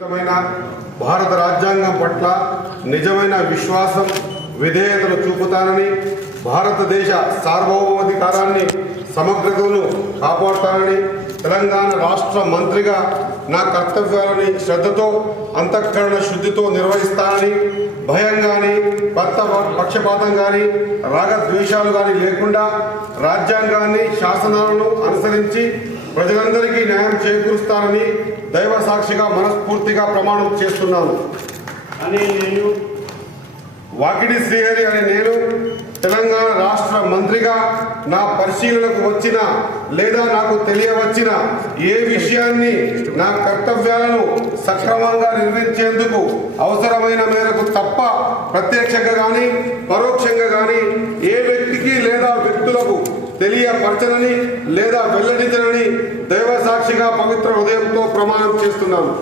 భారత రాజ్యాంగం పట్ల నిజమైన విశ్వాసం విధేయతను చూపుతానని, భారతదేశ సార్వభౌమాధికారాన్ని సమగ్రతను కాపాడుతానని, తెలంగాణ రాష్ట్ర మంత్రిగా నా కర్తవ్యాలని శ్రద్ధతో అంతఃకరణ శుద్ధితో నిర్వహిస్తానని, భయం కానీ పక్షపాతం కానీ రాగద్వేషాలు కానీ లేకుండా రాజ్యాంగాన్ని శాసనాలను అనుసరించి ప్రజలందరికీ న్యాయం చేకూరుస్తానని దైవ సాక్షిగా మనస్ఫూర్తిగా ప్రమాణం చేస్తున్నాను అని నేను వాకిడి శ్రీహరి అనే నేను తెలంగాణ రాష్ట్ర మంత్రిగా నా పరిశీలనకు వచ్చిన లేదా నాకు తెలియవచ్చిన ఏ విషయాన్ని నా కర్తవ్యాలను సక్రమంగా నిర్వహించేందుకు అవసరమైన మేరకు తప్ప ప్రత్యక్షంగా కానీ పరోక్షంగా కానీ ఏ వ్యక్తికి లేదా వ్యక్తులకు తెలియపరచనని లేదా వెల్లడించనని దైవ సాక్షిగా పవిత్ర హృదయంతో ప్రమాణం చేస్తున్నాను.